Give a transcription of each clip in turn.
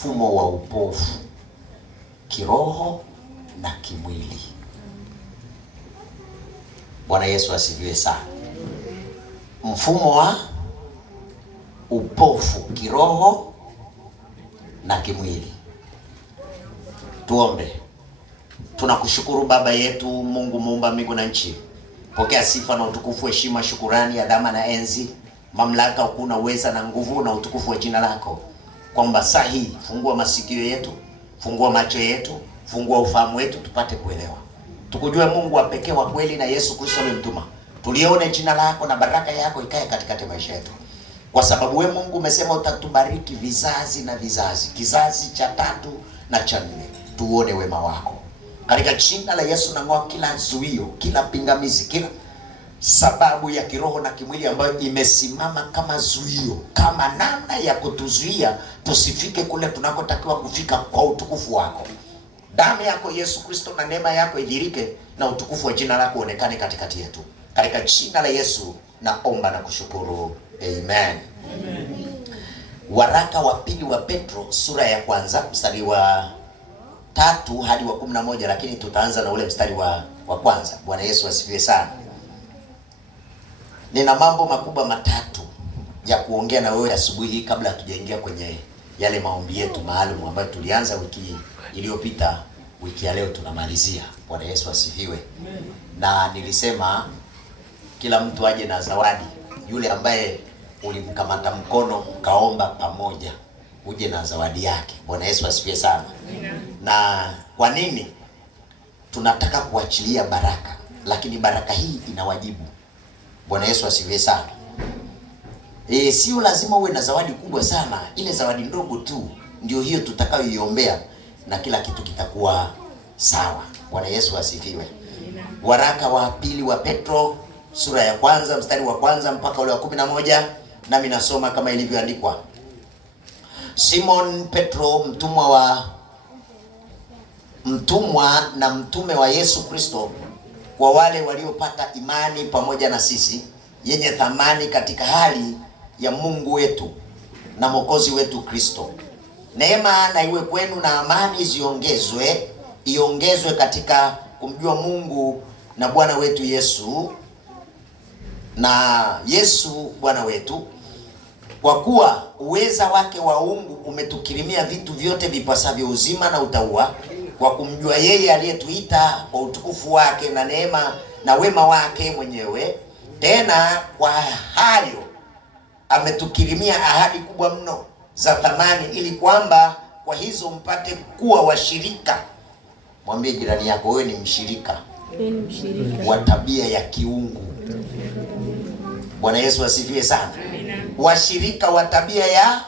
mfumo wa upofu kiroho na kimwili. Bwana Yesu asifiwe sana. Mfumo wa upofu kiroho na kimwili. Tuombe. Tunakushukuru Baba yetu, Mungu muumba mbingu na nchi. Pokea sifa na utukufu, heshima, shukurani, adhama na enzi, mamlaka, ukuu na uweza na nguvu na utukufu wa jina lako. Kwamba saa hii fungua masikio yetu, fungua macho yetu, fungua ufahamu wetu tupate kuelewa. Tukujue Mungu wa pekee wa kweli na Yesu Kristo aliyemtuma. Tulione jina lako na baraka yako ikae katikati maisha yetu. Kwa sababu wewe Mungu umesema utatubariki vizazi na vizazi, kizazi cha 3 na cha 4. Tuone wema wako. Katika jina la Yesu nang'oa kila zuio, kila pingamizi, kila sababu ya kiroho na kimwili ambayo imesimama kama zuio, kama namna ya kutuzuia tusifike kule tunakotakiwa kufika kwa utukufu wako. Damu yako Yesu Kristo na neema yako idhirike na utukufu wa jina lako onekane katikati yetu. Katika jina la Yesu naomba na kushukuru. Amen. Amen. Waraka wa pili wa Petro sura ya 1 mstari wa 3 hadi wa 11, lakini tutaanza na ule mstari wa 1. Bwana Yesu asifiwe sana. Nina mambo makubwa matatu ya kuongea na wewe asubuhi hii kabla hatujaingia kwenye yale maombi yetu maalum ambayo tulianza wiki iliyopita. Wiki ya leo tunamalizia. Bwana Yesu asifiwe. Na nilisema kila mtu aje na zawadi. Yule ambaye ulimkamata mkono mkaomba pamoja, uje na zawadi yake. Bwana Yesu asifiwe sana. Na kwa nini? Tunataka kuachilia baraka, lakini baraka hii ina wajibu. Bwana Yesu asifiwe sana. Sio lazima uwe na zawadi kubwa sana. Ile zawadi ndogo tu ndio hiyo tutakayoiombea na kila kitu kitakuwa sawa. Bwana Yesu asifiwe. Waraka wa pili wa Petro sura ya 1 mstari wa 1 mpaka ule wa 11, nami nasoma kama ilivyoandikwa. Simon Petro, mtumwa na mtume wa Yesu Kristo, kwa wale waliopata imani pamoja na sisi, yenye thamani katika hali ya Mungu wetu na Mwokozi wetu Kristo. Neema na iwe kwenu na amani iongezwe katika kumjua Mungu na Bwana wetu Yesu, Bwana wetu, kwa kuwa uweza wake wa uungu umetukirimia vitu vyote vipasavyo uzima na utauwa, kwa kumjua yeye aliyetuita kwa utukufu wake na neema na wema wake mwenyewe. Tena kwa hayo ametukirimia ahadi kubwa mno za thamani, ili kwamba kwa hizo mpate kuwa washirika. Mwambie jirani yako, wewe ni mshirika wa tabia ya kiungu. Bwana Yesu asifiwe sana. Washirika wa tabia ya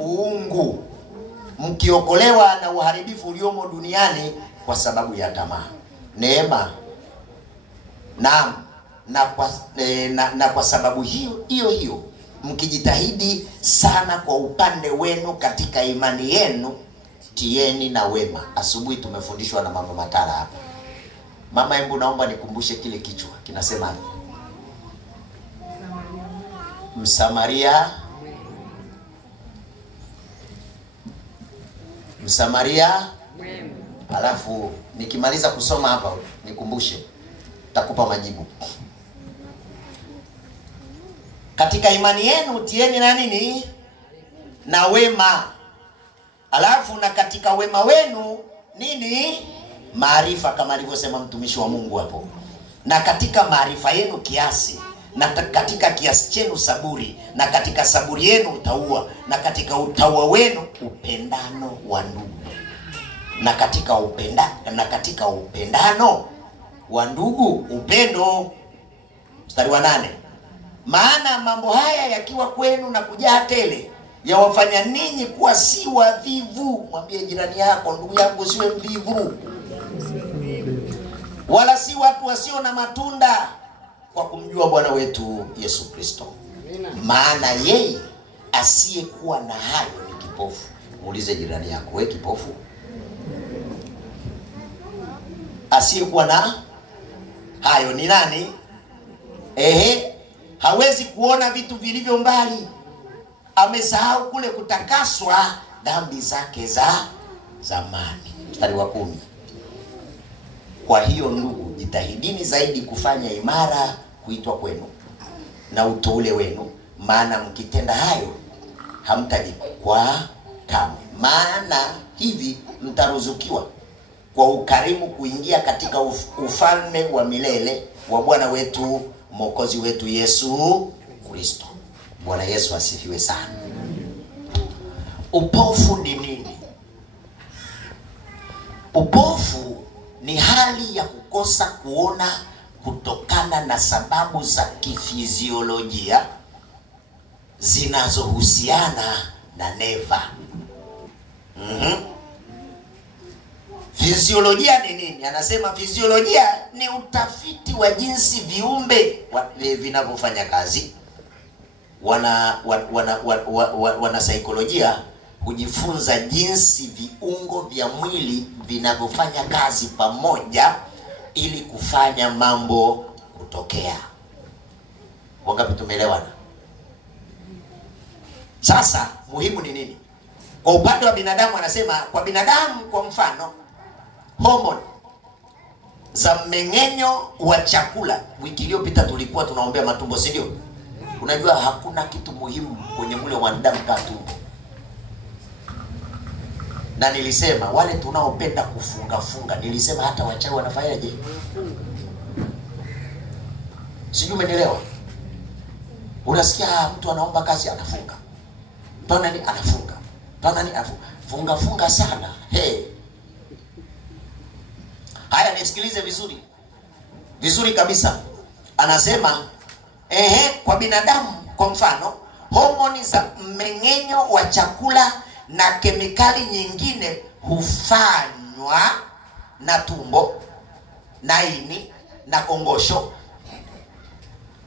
uungu, mkiokolewa na uharibifu uliomo duniani kwa sababu ya tamaa. Neema na kwa sababu hiyo mkijitahidi sana kwa upande wenu katika imani yenu, tieni na wema. Asubuhi tumefundishwa na Mama Matala hapa. Mama, hebu naomba nikumbushe kile kichwa kinasema Msamaria alafu nikimaliza kusoma hapa nikumbushe, takupa majibu. Katika imani yenu tieni na nini? Na wema. Alafu na katika wema wenu nini? Maarifa, kama alivyosema mtumishi wa Mungu hapo. Na katika maarifa yenu kiasi, na katika kiasi chenu saburi, na katika saburi yenu utauwa, na katika utauwa wenu upendano wa ndugu, na katika upendano wa ndugu upendo. Mstari wa 8. Maana mambo haya yakiwa kwenu na kujaa tele, yawafanya ninyi kuwa si wavivu. Mwambie jirani yako, ndugu yangu, siwe mvivu, wala si watu wasio na matunda, kwa kumjua Bwana wetu Yesu Kristo. Maana yeye asiyekuwa na hayo ni kipofu. Muulize jirani yako, wewe kipofu? Asiyekuwa na hayo ni nani? Hawezi kuona vitu vilivyo mbali. Amesahau kule kutakaswa dhambi zake za zamani. Mstari wa 10. Kwa hiyo ndugu, jitahidini zaidi kufanya imara kuitwa kwenu na uteule wenu, maana mkitenda hayo hamtajikwaa kamwe. Maana hivi mtaruzukiwa kwa ukarimu kuingia katika ufalme wa milele wa Bwana wetu Mwokozi wetu Yesu Kristo. Bwana Yesu asifiwe sana. Upofu ni nini? Upofu ni hali ya kukosa kuona kutokana na sababu za kifiziolojia zinazohusiana na neva. Fiziolojia ni nini? Anasema fiziolojia ni utafiti wa jinsi viumbe vinavyofanya kazi. Wana saikolojia hujifunza jinsi viungo vya mwili vinavyofanya kazi pamoja ili kufanya mambo kutokea. Wangapi tumeelewana? Sasa muhimu ni nini? Kwa upande wa binadamu anasema, kwa binadamu kwa mfano, hormone za mmeng'enyo wa chakula. Wiki iliyopita tulikuwa tunaombea matumbo, si ndio? Unajua hakuna kitu muhimu kwenye mwili wa mwanadamu kama tumbo. Na nilisema wale tunaopenda kufunga, nilisema hata wachawi wanafanyaje? Sijui umenielewa? Unasikia mtu anaomba kazi anafunga. Tuna ni anafunga. Tuna ni funga sana. Haya, nisikilize vizuri. Vizuri kabisa. Anasema kwa binadamu kwa mfano, homoni za mmeng'enyo wa chakula na kemikali nyingine hufanywa na tumbo na ini na kongosho.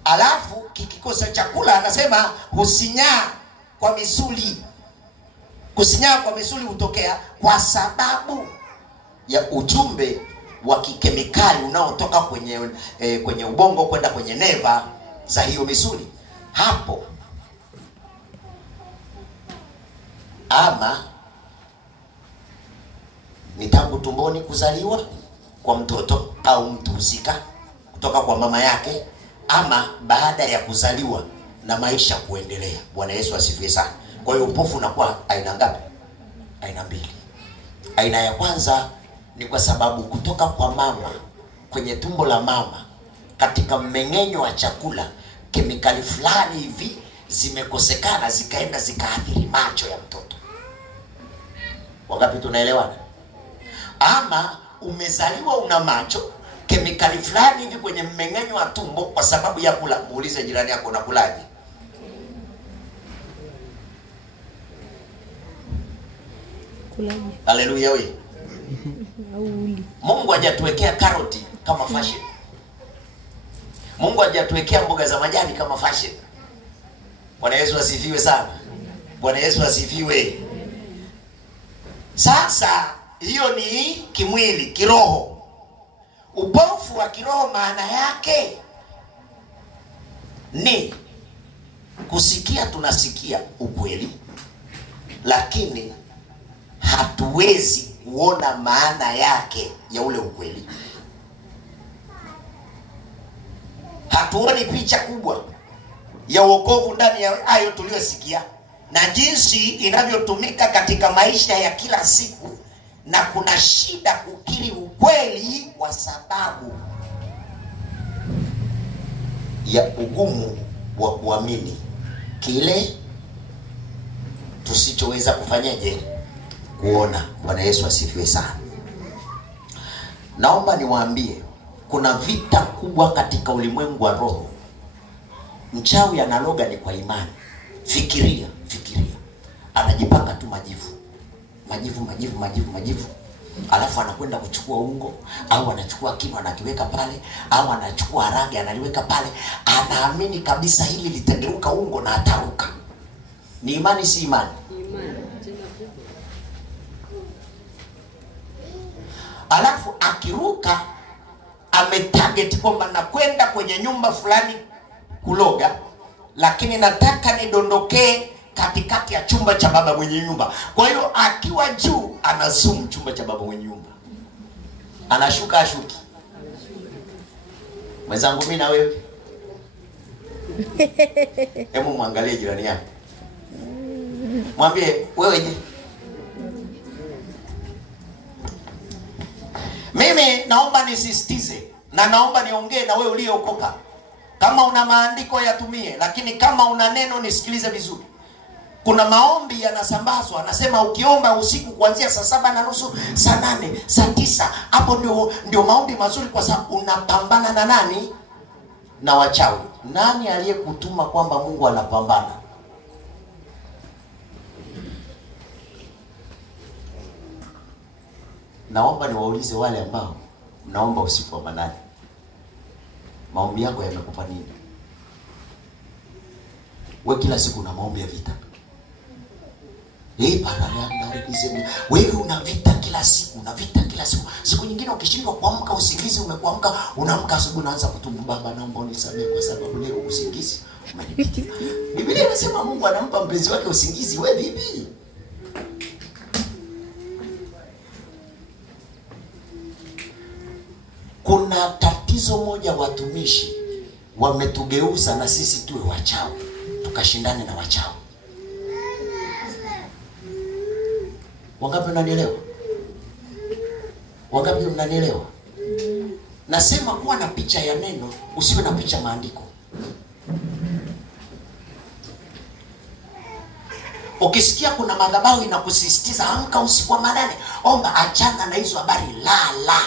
Alafu kikikosa chakula anasema husinyaa kwa misuli. Kusinyaa kwa misuli hutokea kwa sababu ya ujumbe wa kikemikali unaotoka kwenye ubongo kwenda kwenye neva za hiyo misuli. Hapo ama ni tangu tumboni kuzaliwa kwa mtoto au mtu husika kutoka kwa mama yake, ama baada ya kuzaliwa na maisha kuendelea. Bwana Yesu asifiwe sana. Kwa hiyo upofu unakuwa aina ngapi? Aina mbili. Aina ya kwanza ni kwa sababu kutoka kwa mama, kwenye tumbo la mama, katika mmeng'enyo wa chakula, kemikali fulani hivi zimekosekana, zikaenda zikaathiri macho ya mtoto. Wangapi tunaelewana? Ama umezaliwa una macho, kemikali fulani hivi kwenye mmeng'enyo wa tumbo kwa sababu ya kula. Muulize jirani yako, unakulaje? Kulaje? Haleluya wewe. Mungu hajatuwekea karoti kama fashion. Mungu hajatuwekea mboga za majani kama fashion. Bwana Yesu asifiwe sana. Bwana Yesu asifiwe. Sasa hiyo ni kimwili, kiroho. Upofu wa kiroho maana yake ni kusikia, tunasikia ukweli, lakini hatuwezi kuona maana yake ya ule ukweli. Hatuoni picha kubwa ya wokovu ndani ya hayo tuliyosikia na jinsi inavyotumika katika maisha ya kila siku, na kuna shida kukiri ukweli kwa sababu ya ugumu wa kuamini kile tusichoweza kufanyaje? Kuona. Bwana Yesu asifiwe sana. Naomba niwaambie, kuna vita kubwa katika ulimwengu wa roho. Mchawi analoga ni kwa imani. Fikiria. Anajipaka tu majivu. Alafu anakwenda kuchukua ungo, au anachukua kino anakiweka pale, au anachukua harage analiweka pale. Anaamini kabisa hili litageuka ungo na ataruka. Ni imani, si imani? Alafu akiruka ametarget kwamba nakwenda kwenye nyumba fulani kuloga, lakini nataka nidondokee katikati ya chumba cha baba mwenye nyumba. Kwa hiyo akiwa juu ana zoom chumba cha baba mwenye nyumba. Anashuka ashuki. Mwenzangu mimi na wewe. Hebu muangalie jirani yako. Mwambie wewe je? Mimi naomba nisisitize na naomba niongee na wewe uliokoka. Kama una maandiko yatumie, lakini kama una neno nisikilize vizuri. Kuna maombi yanasambazwa, anasema ukiomba usiku kuanzia saa 7:30, saa 8, saa 9, hapo ndio maombi mazuri kwa sababu unapambana na nani? Na wachawi. Nani aliyekutuma kwamba Mungu anapambana? Naomba niwaulize wale ambao naomba usiku wa manane. Maombi yako yamekupa nini? Wewe kila siku una maombi ya vita. Wewe una vita kila siku, una vita kila siku. Siku nyingine ukishindwa kuamka usingizi umekuamka, unaamka asubuhi unaanza kutubu, Baba naomba unisamehe kwa sababu leo usingizi umenipitia. Biblia inasema Mungu anampa mpenzi wake usingizi, wewe vipi? Kuna tatizo moja, watumishi wametugeuza na sisi tuwe wachawi, tukashindane na wachawi. Wangapi mnanielewa? Wangapi mnanielewa? Nasema kuwa na picha ya neno, usiwe na picha maandiko. Ukisikia kuna madhabahu inakusisitiza amka usiku wa manane, omba, achana na hizo habari, la.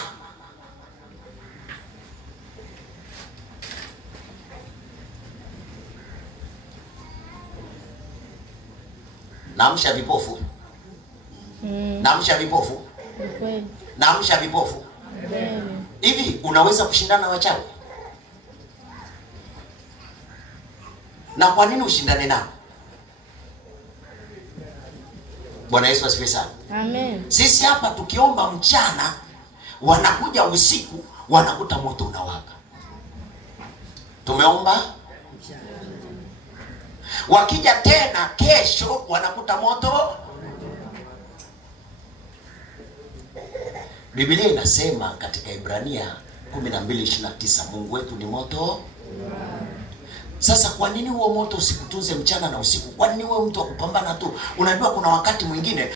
Naamsha vipofu. Naamsha vipofu. Naamsha vipofu. Hivi unaweza kushindana na wachawi? Na kwa nini ushindane nao? Bwana Yesu asifiwe sana. Amen. Sisi hapa tukiomba mchana, wanakuja usiku, wanakuta moto unawaka. Tumeomba wakija tena kesho wanakuta moto. Biblia inasema katika Ibrania 12:29 Mungu wetu ni moto. Sasa kwa nini huo moto usikutunze mchana na usiku? Kwa nini wewe mtu wa kupambana tu? Unajua kuna wakati mwingine